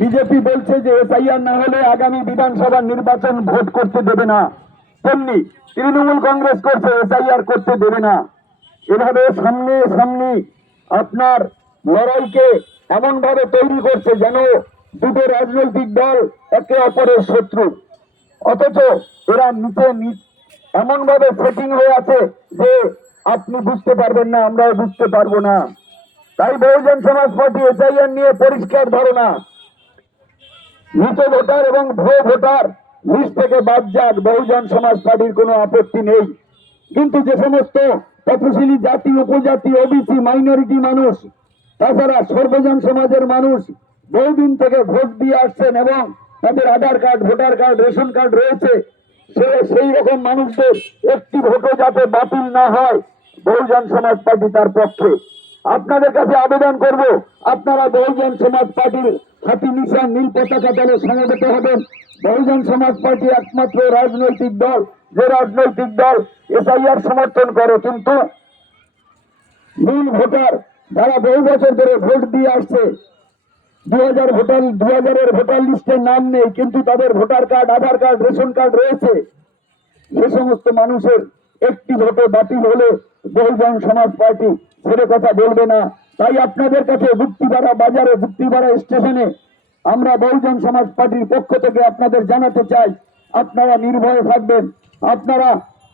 BJP বলছে যে SIR না হলে আগামী বিধানসভা নির্বাচন ভোট করতে দেবে না। তেমনি তৃণমূল কংগ্রেস করছে, এসআইআর করতে দেবে না। এভাবে সামনে সামনে আপনার লড়াইকে এমন ভাবে তৈরি করছে যেন দুটো রাজনৈতিক দল একে অপরের শত্রু। অথচ এরা নিচে এমন ভাবে সেটিং হয়ে আছে যে আপনি বুঝতে পারবেন না, আমরাও বুঝতে পারব না। তাই বহুজন সমাজ পার্টি এসআইআর নিয়ে পরিষ্কার ধারণা। মৃত ভোটার এবং ভুয়ো ভোটার লিস্ট থেকে বাদ যাক, বহুজন সমাজ পার্টির কোনো আপত্তি নেই। কিন্তু যে সমস্ত তফসিলি জাতি, উপজাতি ওবিসি মাইনরিটি মানুষ, তাছাড়া সর্বজন সমাজের মানুষ বহুদিন থেকে ভোট দিয়ে আসছেন এবং তাদের Aadhaar card, voter card, ration card রয়েছে, সে সেই রকম মানুষদের একটি ভোটও যাতে বাতিল না হয়, বহুজন সমাজ পার্টি তার পক্ষে। আপনাদের কাছে আবেদন করব, আপনারা বহুজন সমাজ পার্টির হাতি নিশান নীল পতাকা দলে সমবেত হবেন। বহুজন সমাজ পার্টি একমাত্র রাজনৈতিক দল, যে রাজনৈতিক দল এসআইআর সমর্থন করে, কিন্তু নীল ভোটার যারা বহু বছর ধরে ভোট দিয়ে আসছে দু হাজার ভোটার দু হাজারের ভোটার লিস্টে নাম নেই, কিন্তু তাদের voter card, Aadhaar card, ration card রয়েছে। সে সমস্ত মানুষের একটি ভোটে বাতিল হলে বহুজন সমাজ পার্টি ছেড়ে কথা বলবে না। তাই আপনাদের কাছে যুক্তিপাড়া বাজারে যুক্তিপাড়া স্টেশনে আমরা বহুজন সমাজ পার্টির পক্ষ থেকে আপনাদের জানাতে চাই, আপনারা নির্ভয়ে থাকবেন। আপনারা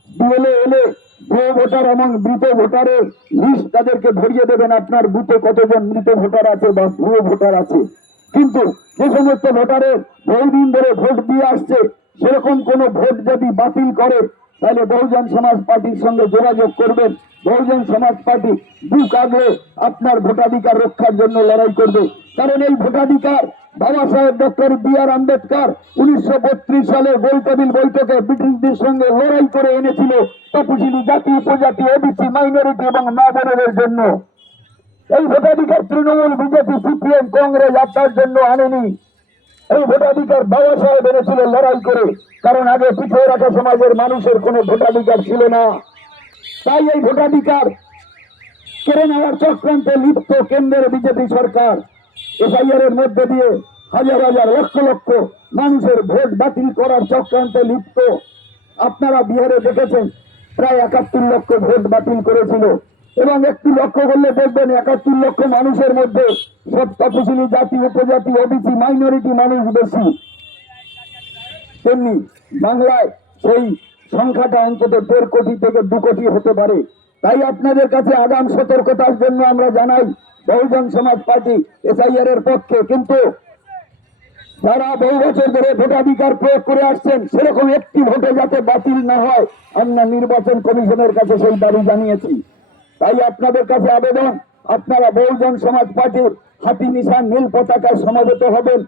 বিএলএ এলে ভুয়ো ভোটার এবং মৃত ভোটারের লিস্ট তাদেরকে ধরিয়ে দেবেন, আপনার বুথে কতজন মৃত ভোটার আছে বা ভুয়ো ভোটার আছে। কিন্তু যে সমস্ত ভোটারের বহুদিন ধরে ভোট দিয়ে আসছে, সেরকম কোনো ভোট যদি বাতিল করে, তাহলে বহুজন সমাজ পার্টির সঙ্গে যোগাযোগ করবেন। বহুজন সমাজ পার্টি বুক আগলে আপনার ভোটাধিকার রক্ষার জন্য লড়াই করবে। কারণ এই ভোটাধিকার বাবা সাহেব ডক্টর বি আর আম্বেদকর উনিশশো সালে গোল টেবিল বৈঠকে ব্রিটিশদের সঙ্গে লড়াই করে এনেছিল তপশিলি জাতি, উপজাতি, ওবিসি, মাইনরিটি এবং মা বোনেদের জন্য। এই ভোটাধিকার তৃণমূল, বিজেপি সিপিএম কংগ্রেস আপনার জন্য আনেনি। এই ভোটাধিকার বাবা সাহেব এনেছিল লড়াই করে। কারণ আগে পিছিয়ে রাখা সমাজের মানুষের কোনো ভোটাধিকার ছিল না। তাই এই ভোটাধিকার কেড়ে নেওয়ার চক্রান্তে লিপ্ত কেন্দ্রের বিজেপি সরকার এসআইআর এর মধ্যে দিয়ে হাজার হাজার লক্ষ লক্ষ মানুষের ভোট বাতিল করার চক্রান্তে লিপ্ত। আপনারা বিহারে দেখেছেন, প্রায় একাত্তর লক্ষ ভোট বাতিল করেছিল এবং একটু লক্ষ্য করলে দেখবেন একাত্তর লক্ষ মানুষের মধ্যে সব তপশিলি জাতি, উপজাতি ওবিসি মাইনরিটি মানুষ বেশি। তেমনি বাংলায় সেই সংখ্যাটা অন্তত দেড় কোটি থেকে দু কোটি হতে পারে। তাই আপনাদের কাছে আগাম সতর্কতার জন্য আমরা জানাই, বহুজন সমাজ পার্টি এসআইআর এর পক্ষে, কিন্তু যারা বহু বছর ধরে ভোটাধিকার প্রয়োগ করে আসছেন, সেরকম একটি ভোটে যাতে বাতিল না হয়, আমরা নির্বাচন কমিশনের কাছে সেই দাবি জানিয়েছি। তাই আপনাদের কাছে আবেদন, আপনারা বহুজন সমাজ পার্টির হাতি নিশান, নীল পতাকায় সমাবেত হবেন।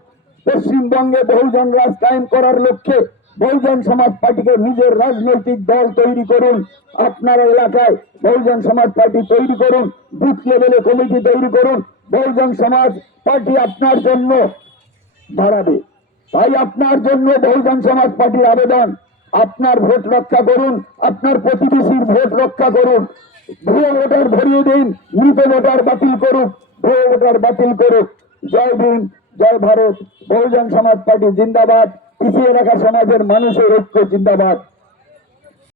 পশ্চিমবঙ্গে বহুজন রাজ কায়েম করার লক্ষ্যে বহুজন সমাজ পার্টিকে নিজের রাজনৈতিক দল তৈরি করুন। আপনার এলাকায় বহুজন সমাজ পার্টি তৈরি করুন, বুথ লেভেলে কমিটি তৈরি করুন। বহুজন সমাজ পার্টি আপনার জন্য দাঁড়াবে। তাই আপনার জন্য বহুজন সমাজ পার্টির আবেদন। আপনার ভোট রক্ষা করুন, আপনার প্রতিবেশীর ভোট রক্ষা করুন। ভুয়ো ভোটার ভরিয়ে দিন, মৃত ভোটার বাতিল করুক, ভুয়ো ভোটার বাতিল করুক। জয় ভীম, জয় ভারত। বহুজন সমাজ পার্টি জিন্দাবাদ। পিছিয়ে রাখা সমাজের মানুষের ঐক্য জিন্দাবাদ।